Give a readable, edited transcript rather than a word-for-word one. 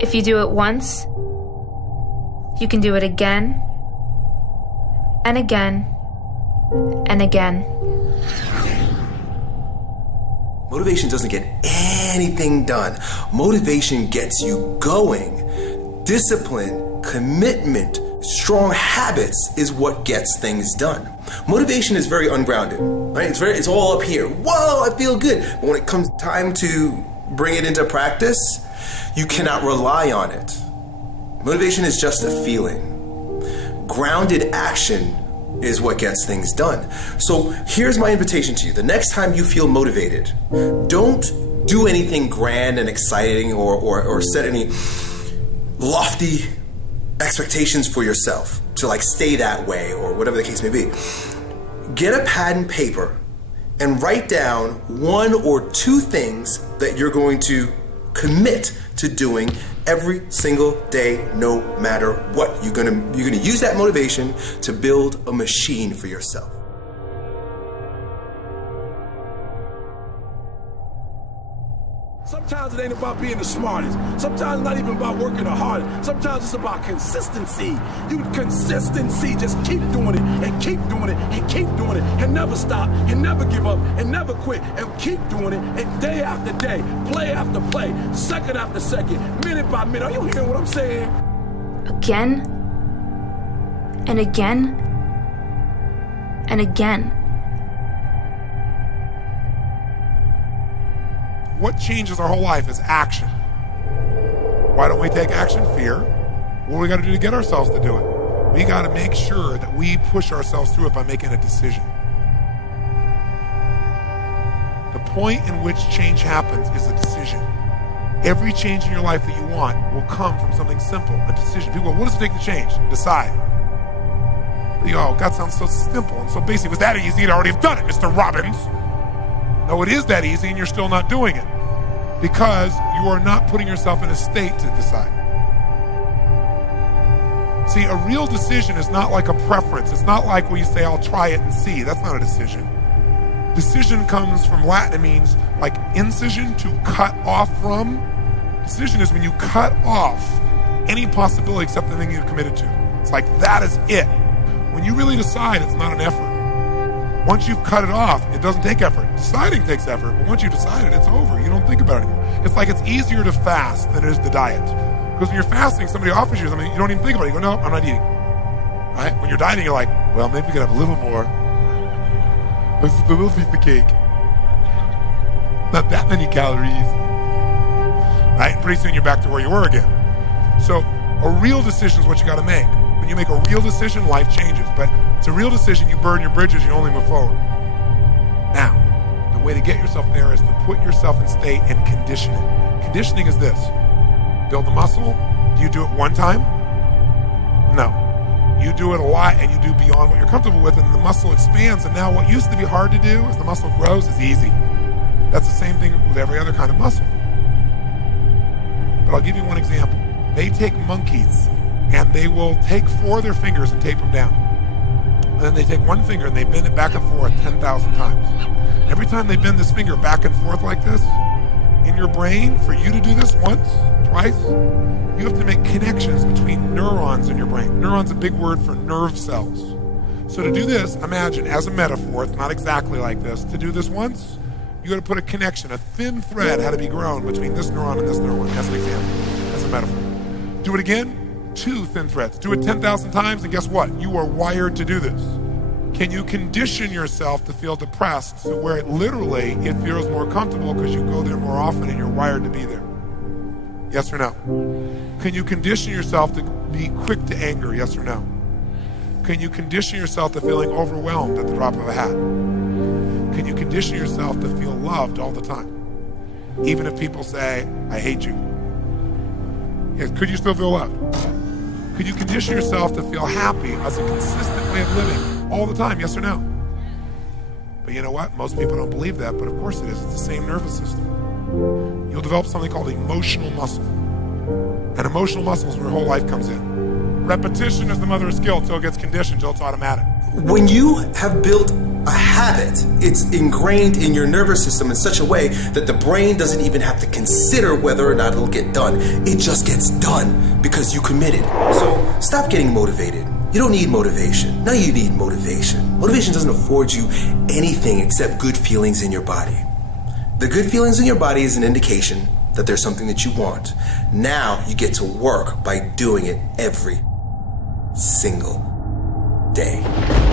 If you do it once, you can do it again and again and again. Motivation doesn't get anything done. Motivation gets you going. Discipline, commitment, strong habits is what gets things done. Motivation is very ungrounded, right? It's all up here. Whoa, I feel good. But when it comes time to bring it into practice, you cannot rely on it. Motivation is just a feeling. Grounded action is what gets things done. So here's my invitation to you. The next time you feel motivated, don't do anything grand and exciting or set any lofty expectations for yourself to like stay that way or whatever the case may be. Get a pad and paper and write down 1 or 2 things that you're going to commit to doing every single day, no matter what. You're gonna use that motivation to build a machine for yourself. Sometimes it ain't about being the smartest. Sometimes it's not even about working the hardest. Sometimes it's about consistency. Consistency. Just keep doing it and keep doing it and keep doing it and never stop and never give up and never quit and keep doing it and day after day, play after play, second after second, minute by minute. Are you hearing what I'm saying? Again and again and again. What changes our whole life is action. Why don't we take action? Fear. What do we got to do to get ourselves to do it? We got to make sure that we push ourselves through it by making a decision. The point in which change happens is a decision. Every change in your life that you want will come from something simple, a decision. People go, what does it take to change? Decide. You go, oh, God sounds so simple and so basic. It was that easy, you'd already have done it, Mr. Robbins. No, it is that easy and you're still not doing it because you are not putting yourself in a state to decide. See, a real decision is not like a preference. It's not like when you say, I'll try it and see. That's not a decision. Decision comes from Latin. It means like incision, to cut off from. Decision is when you cut off any possibility except the thing you've committed to. It's like that is it. When you really decide, it's not an effort. Once you've cut it off, it doesn't take effort. Deciding takes effort, but once you've decided, it's over. You don't think about it anymore. It's like it's easier to fast than it is to diet. Because when you're fasting, somebody offers you something, you don't even think about it. You go, no, I'm not eating. Right? When you're dieting, you're like, well, maybe we could have a little more. This is a little piece of cake. Not that many calories. Right? And pretty soon you're back to where you were again. So a real decision is what you got to make. When you make a real decision, life changes. But it's a real decision, you burn your bridges, you only move forward. Now, the way to get yourself there is to put yourself in state and condition it. Conditioning is this. Build the muscle. Do you do it one time? No. You do it a lot and you do beyond what you're comfortable with and the muscle expands, and now what used to be hard to do as the muscle grows is easy. That's the same thing with every other kind of muscle. But I'll give you one example. They take monkeys and they will take 4 of their fingers and tape them down. And then they take one finger and they bend it back and forth 10,000 times. Every time they bend this finger back and forth like this, in your brain, for you to do this once, twice, you have to make connections between neurons in your brain. Neuron's a big word for nerve cells. So to do this, imagine as a metaphor, it's not exactly like this. To do this once, you got to put a connection, a thin thread had to be grown between this neuron and this neuron, as an example, as a metaphor. Do it again. 2 thin threads. Do it 10,000 times and guess what? You are wired to do this. Can you condition yourself to feel depressed so where it feels more comfortable because you go there more often and you're wired to be there? Yes or no? Can you condition yourself to be quick to anger? Yes or no? Can you condition yourself to feeling overwhelmed at the drop of a hat? Can you condition yourself to feel loved all the time? Even if people say, I hate you. Yes, could you still feel loved? Could you condition yourself to feel happy as a consistent way of living all the time? Yes or no? But you know what? Most people don't believe that, but of course it is. It's the same nervous system. You'll develop something called emotional muscle. And emotional muscle is where your whole life comes in. Repetition is the mother of skill until it gets conditioned, until it's automatic. When you have built a habit. It's ingrained in your nervous system in such a way that the brain doesn't even have to consider whether or not it'll get done. It just gets done because you committed. So stop getting motivated. You don't need motivation. Now you need motivation. Motivation doesn't afford you anything except good feelings in your body. The good feelings in your body is an indication that there's something that you want. Now you get to work by doing it every single day.